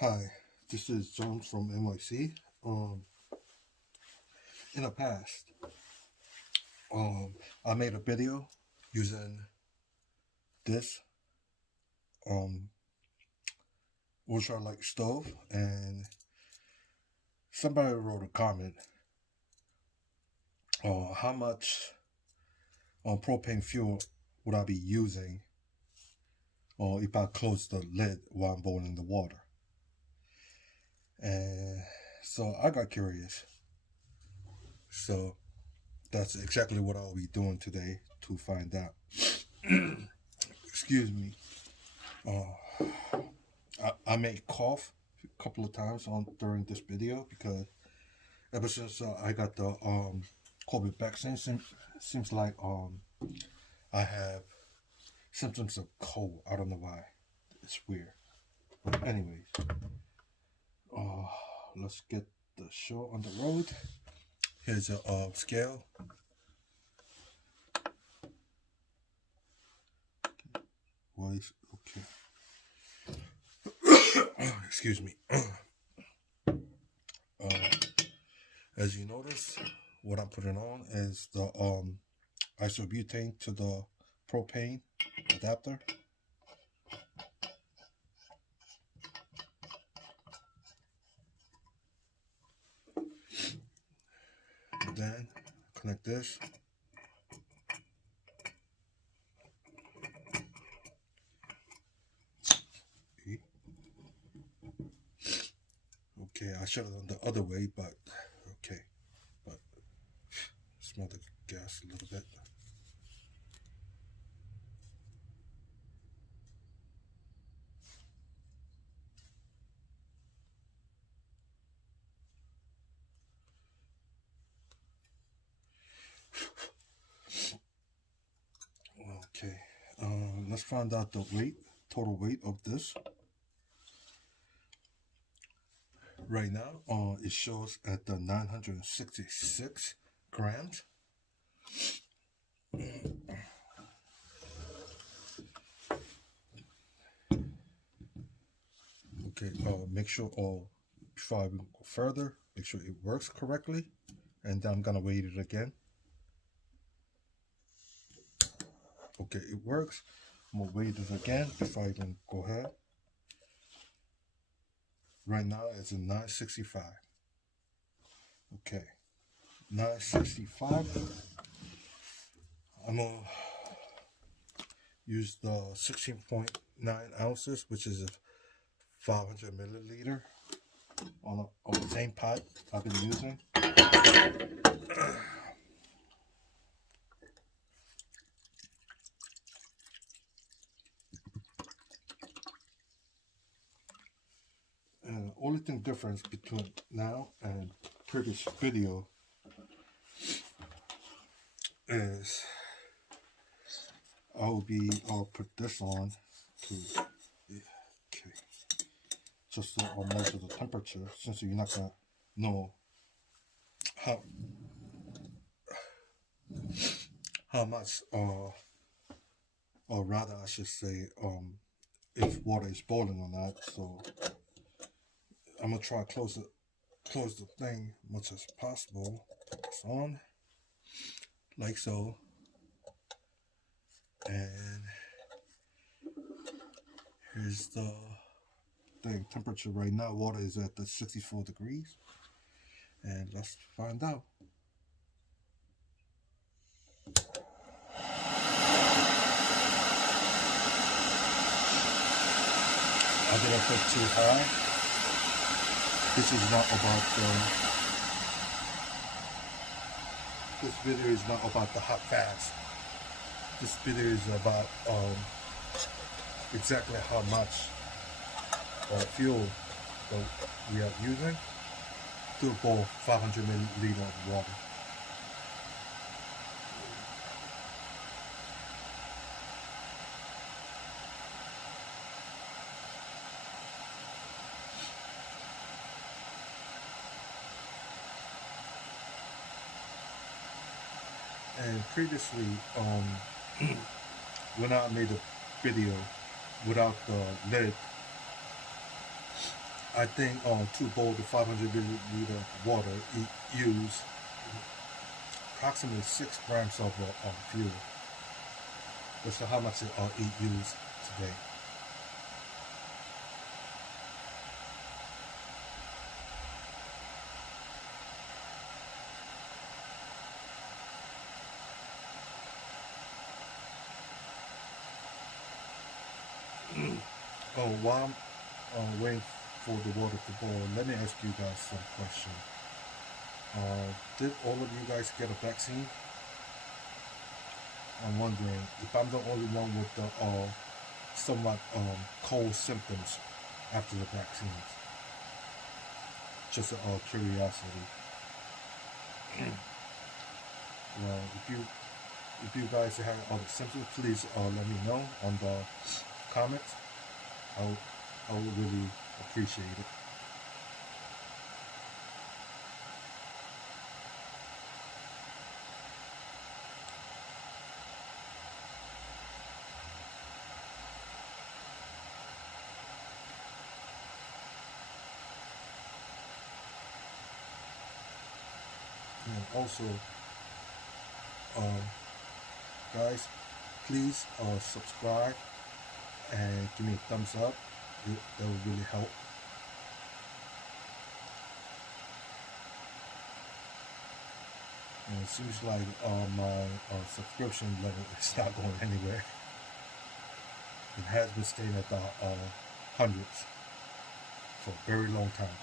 Hi, this is Jones from NYC. In the past, I made a video using this um ultralight stove, and somebody wrote a comment. How much propane fuel would I be using, if I close the lid while I'm boiling the water? And so I got curious. So that's exactly what I'll be doing today to find out. Excuse me. Uh, I may cough a couple of times on during this video because ever since I got the COVID vaccine, seems like I have symptoms of cold. I don't know why. It's weird. But anyways, uh, let's get the show on the road. Here's a scale. Was okay. Excuse me. As you notice, what I'm putting on is the isobutane to the propane adapter. Then connect this. Okay, I should have done the other way, but okay. But smell the gas a little bit. Okay, let's find out the total weight of this. Right now, it shows at the 966 grams. Okay, make sure, before I go further, make sure it works correctly, and then I'm gonna weigh it again. Okay, it works. I'm gonna weigh it again before I even go ahead. Right now it's a 965. Okay, 965. I'm gonna use the 16.9 ounces, which is a 500 milliliter on the same pot I've been using. And the only thing difference between now and previous video is I'll put this on to, okay, just to measure the temperature, since you're not gonna know how much, or rather I should say, if water is boiling or not. So I'm gonna try to close the thing much as possible. It's on like so, and here's the thing. Temperature right now, water is at the 64 degrees, and let's find out. I didn't put too high. This is not about this video is not about the hot fast. This video is about exactly how much fuel that we are using to boil 500 milliliter of water. And previously, when I made a video without the lid, I think 2 bowls of 500 milliliter water use approximately 6 grams of fuel. That's how much it used today. Oh, while I'm waiting for the water to boil, let me ask you guys some question. Did all of you guys get a vaccine? I'm wondering if I'm the only one with the somewhat cold symptoms after the vaccines. Just a curiosity. Well, if you guys have other symptoms, please let me know on the comments. I would really appreciate it. And also, uh, guys, please subscribe and give me a thumbs up. That would really help. And it seems like my subscription level is not going anywhere. It has been staying at the hundreds for a very long time.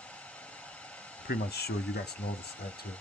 Pretty much sure you guys noticed that too.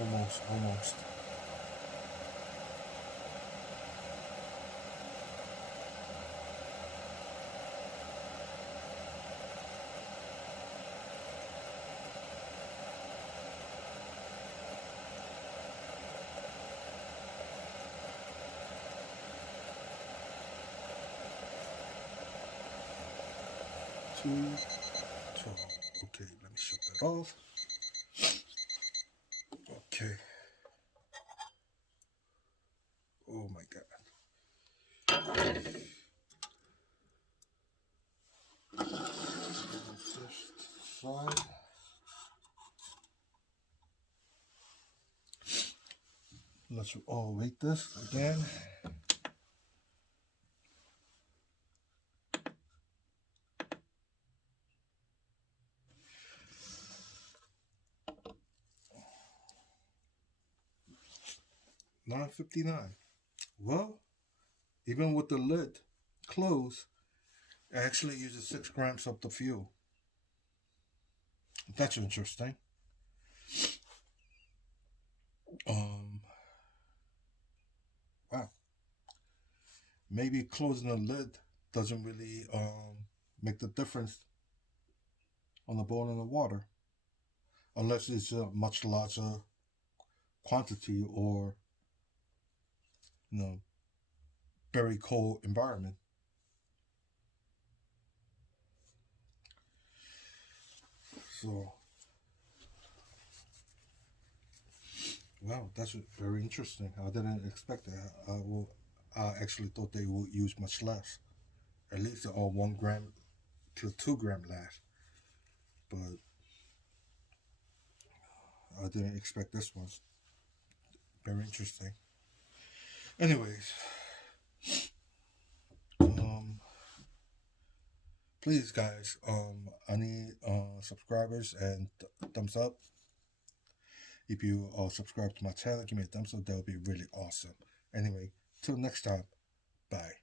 Almost, almost. 2, 12. Okay, let me shut that off. Okay. Oh my god. This side. Let's all rate this again. $9.59. Well, even with the lid closed, it actually uses 6 grams of the fuel. That's interesting. Um, wow. Maybe closing the lid doesn't really make the difference on the boil in the water, unless it's a much larger quantity or you know very cold environment. So, wow, that's very interesting. I didn't expect that. I actually thought they would use much less, at least 1 gram to 2 gram less. But I didn't expect this one. Very interesting. Anyways, um, please, guys, I need subscribers and thumbs up. If you subscribe to my channel, give me a thumbs up. That would be really awesome. Anyway, till next time, bye.